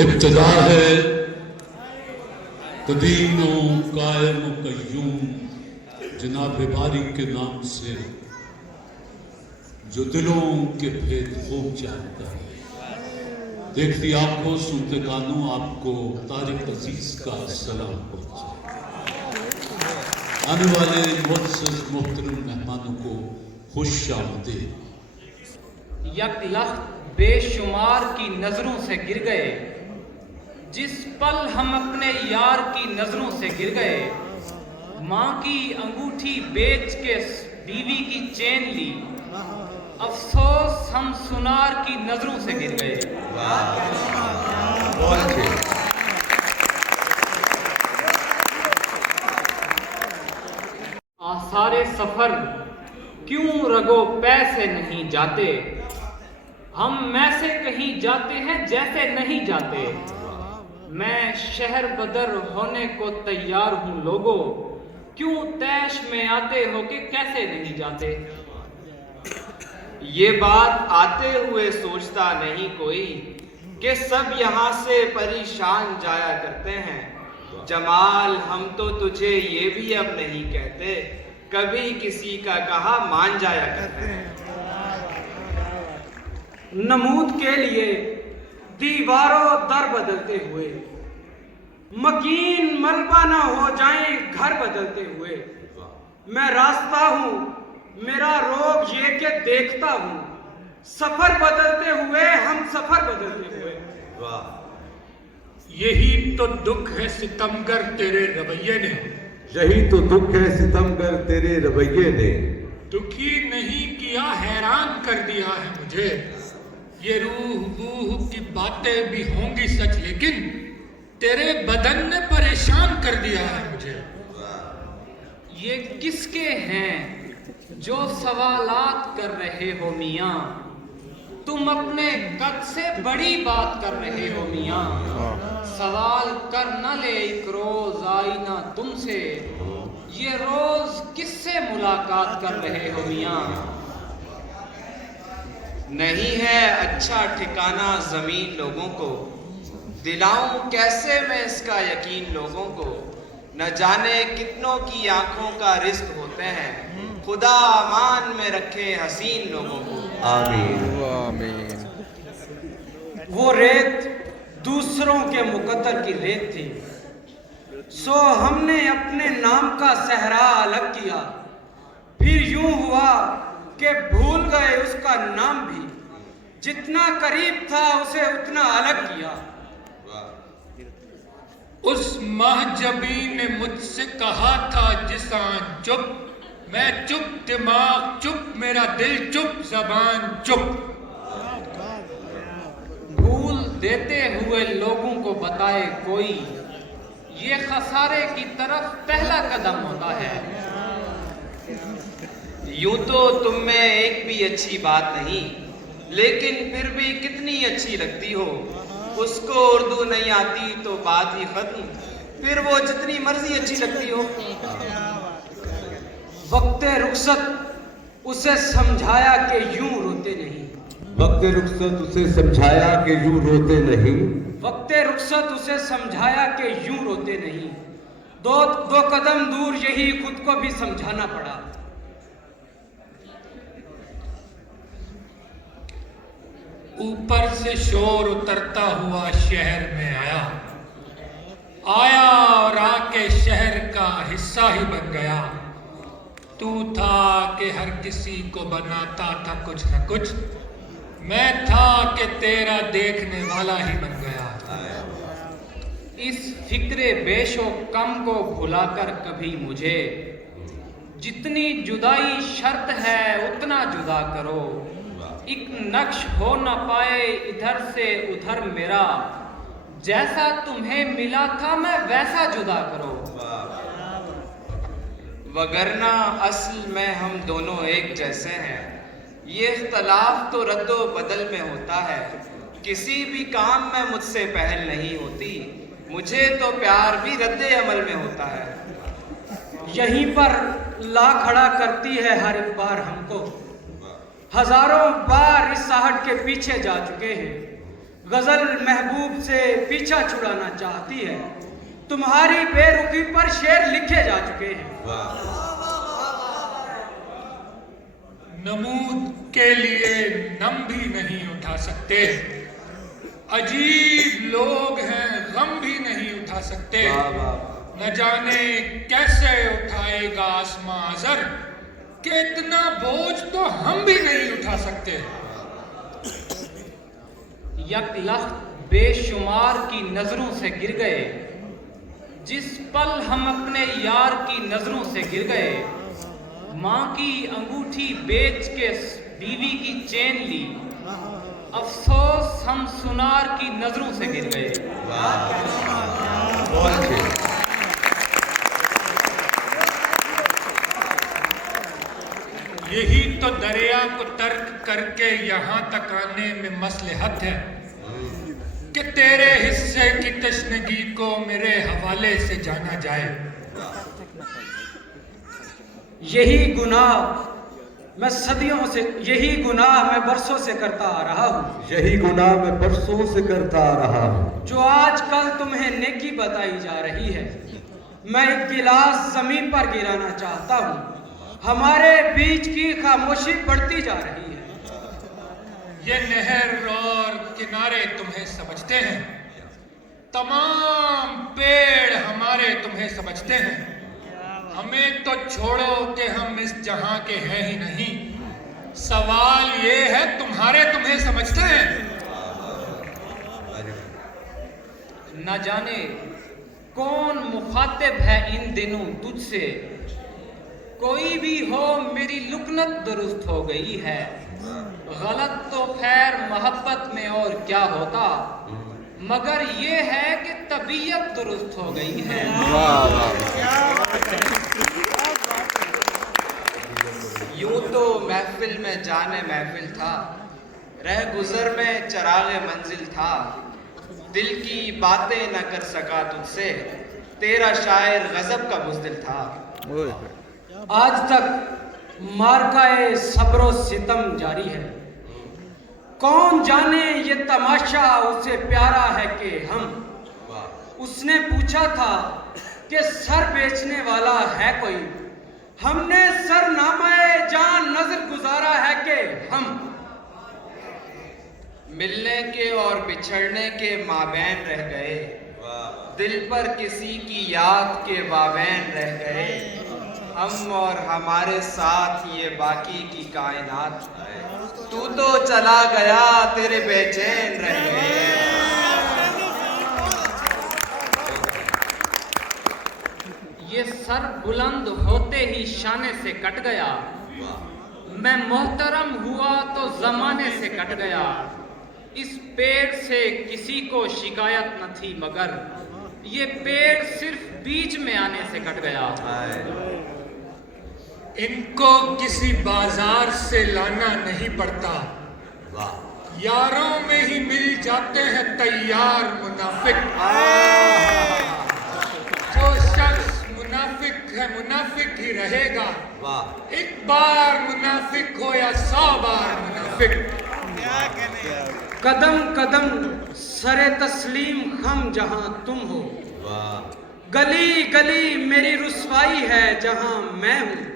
इब्तिदा है कदीम कायम कय्यूम जनाब बारी के नाम से जो दिलों के भेद खूब जानता है। देखती आंखों सुनते कानों आपको तारिक अजीज का सलाम पहुंचे। आने वाले मुअज़्ज़ज़ मोहतरम मेहमानों को खुश आमदीद। यक लख्त बेशुमार की नजरों से गिर गए, जिस पल हम अपने यार की नजरों से गिर गए। माँ की अंगूठी बेच के बीवी की चेन ली, अफसोस हम सुनार की नजरों से गिर गए। आसारे सफर क्यों रगो पैसे नहीं जाते, हम में से कहीं जाते हैं जैसे नहीं जाते। मैं शहर बदर होने को तैयार हूं लोगों, क्यों तैश में आते हो कि कैसे नहीं जाते। ये बात आते हुए सोचता नहीं कोई कि सब यहाँ से परेशान जाया करते हैं। जमाल हम तो तुझे ये भी अब नहीं कहते, कभी किसी का कहा मान जाया करते हैं। नमूद के लिए दीवारों दर बदलते हुए, मकीन मलबा न हो जाए घर बदलते हुए। मैं रास्ता हूँ मेरा रोग ये कि देखता हूँ, सफर बदलते हुए हम सफर बदलते हुए। यही तो दुख है सितमगर तेरे रवैये ने, यही तो दुख है सितमगर तेरे रवैये ने। दुखी नहीं किया हैरान कर दिया है मुझे। ये रूह बूह की बातें भी होंगी सच, लेकिन तेरे बदन ने परेशान कर दिया है मुझे। ये किसके हैं जो सवालात कर रहे हो मियाँ, तुम अपने कद से बड़ी बात कर रहे हो मियाँ। सवाल कर न ले एक रोज आई ना तुमसे, ये रोज किससे मुलाकात कर रहे हो मियाँ। नहीं है अच्छा ठिकाना जमीन लोगों को, दिलाऊं कैसे मैं इसका यकीन लोगों को। न जाने कितनों की आंखों का रिस्क होते हैं, खुदा अमान में रखे हसीन लोगों को। आमीन आमीन। वो रेत दूसरों के मुकद्दर की रेत थी, सो हमने अपने नाम का सहरा अलग किया। फिर यूं हुआ कि भूल गए उसका नाम भी, जितना करीब था उसे उतना अलग किया। उस महजबी ने मुझसे कहा था जिसान चुप, मैं चुप दिमाग चुप, मेरा दिल चुप जबान चुप। भूल देते हुए लोगों को बताए कोई, ये खसारे की तरफ पहला कदम होता है। यूं तो तुम में एक भी अच्छी बात नहीं, लेकिन फिर भी कितनी अच्छी लगती हो। उसको उर्दू नहीं आती तो बात ही खत्म, फिर वो जितनी मर्जी अच्छी लगती हो। वक्ते रुखसत उसे समझाया कि यूं रोते नहीं, वक्त रुखसत उसे समझाया कि यूं रोते नहीं। वक्ते रुखसत उसे समझाया कि यूं रोते नहीं। दो कदम दूर यही खुद को भी समझाना पड़ा। ऊपर से शोर उतरता हुआ शहर में आया और आके शहर का हिस्सा ही बन गया। तू था कि हर किसी को बनाता था कुछ न कुछ, मैं था कि तेरा देखने वाला ही बन गया। इस फिक्रे बेशो कम को भुलाकर कभी मुझे, जितनी जुदाई शर्त है उतना जुदा करो। एक नक्श हो न पाए इधर से उधर मेरा, जैसा तुम्हें मिला था मैं वैसा जुदा करो। वगरना असल में हम दोनों एक जैसे हैं, ये इख्तलाफ तो रद्दो बदल में होता है। किसी भी काम में मुझसे पहल नहीं होती, मुझे तो प्यार भी रद्दे अमल में होता है। यहीं पर ला खड़ा करती है हर एक बार हमको, हजारों बार इस आहट के पीछे जा चुके हैं। गजल महबूब से पीछा छुड़ाना चाहती है। तुम्हारी बेरुखी पर शेर लिखे जा चुके हैं। नमूद के लिए नम भी नहीं उठा सकते, अजीब लोग हैं गम भी नहीं उठा सकते। न जाने कैसे उठाएगा आसमां अजर, कि इतना बोझ तो हम भी नहीं उठा सकते। यकलख्त बेशुमार की नजरों से गिर गए, जिस पल हम अपने यार की नजरों से गिर गए। माँ की अंगूठी बेच के बीवी की चेन ली, अफसोस हम सुनार की नजरों से गिर गए। यही तो दरिया को तर्क करके यहाँ तक आने में मसलहत है कि तेरे हिस्से की तशनगी को मेरे हवाले से जाना जाए। यही गुनाह मैं बरसों से करता आ रहा हूँ। यही गुनाह मैं बरसों से करता आ रहा हूँ। जो आज कल तुम्हें नेकी बताई जा रही है, मैं एक गिलास जमीन पर गिराना चाहता हूँ। हमारे बीच की खामोशी बढ़ती जा रही है। ये नहर और किनारे तुम्हें समझते हैं, तमाम पेड़ हमारे तुम्हें समझते हैं। हमें तो छोड़ो कि हम इस जहां के हैं ही नहीं, सवाल ये है तुम्हारे तुम्हें समझते हैं। न जाने कौन मुखातिब है इन दिनों तुझसे, कोई भी हो मेरी लुकनत दुरुस्त हो गई है। गलत तो खैर मोहब्बत में और क्या होता, मगर ये है कि तबीयत दुरुस्त हो गई है। यूं तो महफिल में जाने महफिल था, रह गुजर में चरागे मंजिल था। दिल की बातें न कर सका तुझसे, तेरा शायर गजब का बुज़दिल था। आज तक मार्काए सब्रो सितम जारी है। कौन जाने ये तमाशा उसे प्यारा है कि हम। उसने पूछा था कि सर बेचने वाला है कोई, हमने सर नामाए जान नजर गुजारा है कि हम। मिलने के और बिछड़ने के माबैन रह गए, दिल पर किसी की याद के वाबैन रह गए। हम और हमारे साथ ये बाकी की कायनात, तू तो चला गया तेरे बेचैन रह गए। ये सर बुलंद होते ही शाने से कट गया, मैं मोहतरम हुआ तो जमाने से कट गया। इस पेड़ से किसी को शिकायत न थी, मगर ये पेड़ सिर्फ बीच में आने से कट गया। इनको किसी बाजार से लाना नहीं पड़ता, यारों में ही मिल जाते हैं तैयार मुनाफिक। जो शख्स मुनाफिक है मुनाफिक ही रहेगा, एक बार मुनाफिक हो या 100 बार मुनाफिक। कदम कदम सरे तस्लीम हम जहां तुम हो, गली गली मेरी रुसवाई है जहां मैं हूँ।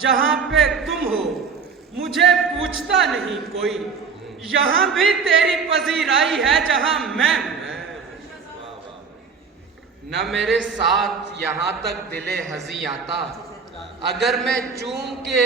जहां पे तुम हो मुझे पूछता नहीं कोई, यहां भी तेरी पजीराई है जहां मैं हूँ। न मेरे साथ यहाँ तक दिले हजी आता, अगर मैं चूम के